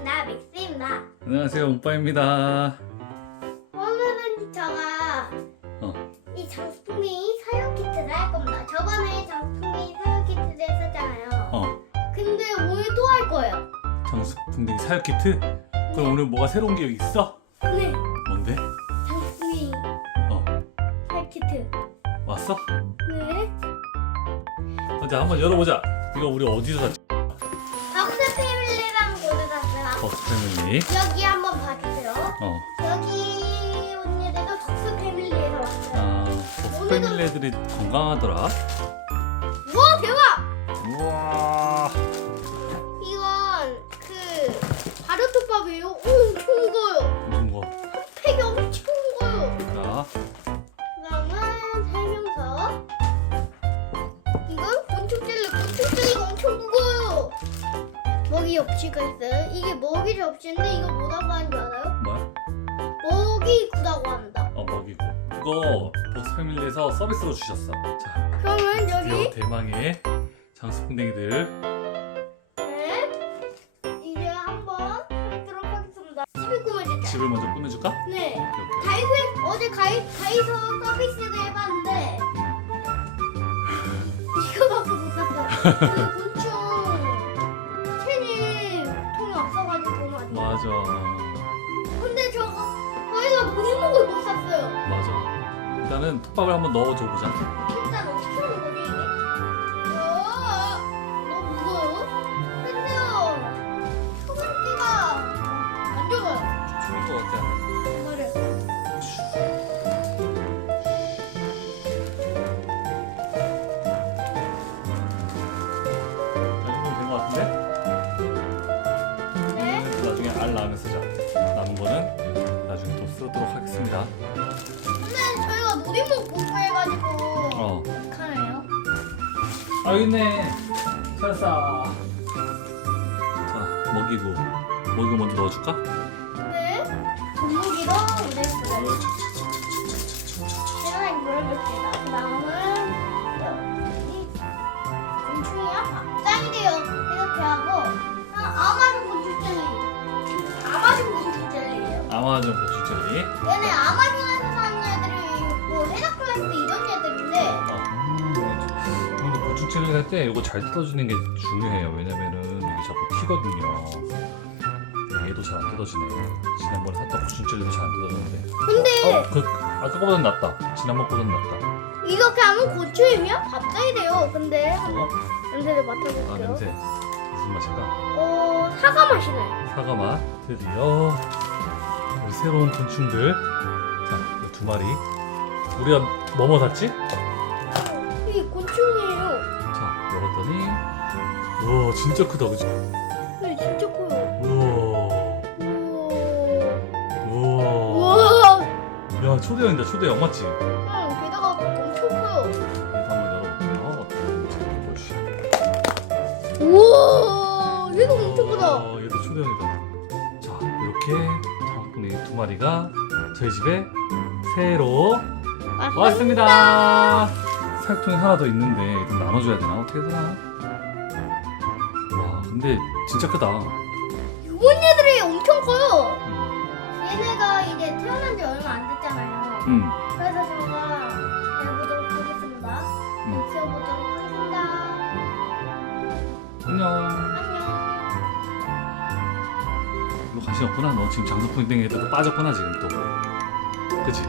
반갑습니다. 믹스입니다. 안녕하세요, 오빠입니다. 오늘은 제가 어. 이 장수풍뎅이 사육 키트를 할 겁니다. 저번에 장수풍뎅이 사육 키트를 했었잖아요. 어, 근데 오늘 또 할 거예요. 장수풍뎅이 사육 키트? 그럼 오늘 뭐가 새로운 게 있어? 네, 뭔데? 장수풍뎅이 어, 사육 키트. 왔어? 네. 자, 한번 열어보자. 이거 우리 어디서 샀지? 패밀리. 여기 한번 봐주세요. 어, 여기 언니들도 덕스 패밀리에서 왔어요. 아, 버스 패밀리 애들이 건강하더라. 먹이 접시가 있어요. 이게 먹이 접시인데 이거 뭐라고 하는 줄 알아요? 뭐야? 먹이 구다고 합니다. 어, 먹이고. 이거 버스 패밀리에서 서비스로 주셨어. 자, 그러면 드디어 여기 대망의 장수풍뎅이들. 네. 이제 한번 해보도록 하겠습니다. 집을 꾸며줄게요. 집을 먼저 꾸며줄까? 네. 오케이, 오케이. 다이소에 어제 가이, 다이소 서비스를 해봤는데 이거밖에 못 샀어요. 근데 저거 저희가 모니목을 못 샀어요. 맞아. 일단은 톱밥을 한번 넣어줘 보자. 일단 어떻게 하는 거지 이게? 어, 너무 무거워요. 근데요 소금기가 안 좋아요. 죽을 것 같아. 이거를. 자, 이 정도 된것 같은데? 네. 나중에 알 쓰자. 남은 거는 쓰도록 하겠습니다. 근데 저희가 모니목 공부해가지고 어. 어떡하나요? 아, 있네. 찾았어. 자, 먹이고. 먹이고 먼저 넣어줄까? 네. 분무기도 우렸어요. 제가 물어볼게요. 그 다음은 여기 곤충이야? 짱이래요. 이렇게 하고 아마존 고추젤리. 얘네 아마존에서 사는 애들이 있고 헤라클레스 이런 애들인데 근데 고추젤리 할때 이거 잘 뜯어주는 게 중요해요. 왜냐면은 이게 자꾸 튀거든요. 얘도 잘 안 뜯어지네. 지난번에 샀던 고추젤리도 잘 안 뜯어졌는데. 근데 어, 그 아까보다는 낫다. 지난번보다는 낫다. 이렇게 하면 곤충이면 갑자기 돼요. 근데 한번 어? 냄새를 아 맡아볼게요. 냄새 무슨 맛일까? 어 사과 맛이 나요. 사과 맛 드디어 우리 새로운 곤충들 자, 이두 마리 우리가 뭐뭐 샀지? 이게 곤충이에요. 자, 열었더니 우와 진짜 크다 그치? 네, 진짜 커요. 우와 우와. 우와 우와. 야 초대형이다 초대형 맞지? 응, 게다가 엄청 커요. 얘도 한번 열어볼게요 어떤 보여주시죠 우와. 얘도 엄청 크다. 어, 얘도 초대형이다 마리가 저희 집에 새로 왔습니다. 사육통이 하나 더 있는데 좀 나눠줘야 되나? 어떻게 되나? 와, 근데 진짜 크다. 이번 얘들이 엄청 커요. 음, 얘네가 이제 태어난 지 얼마 안 됐잖아요. 음, 그래서 제가 너 관심 없구나. 너 지금 장수풍뎅이 애들 빠졌구나 지금 또. 그치?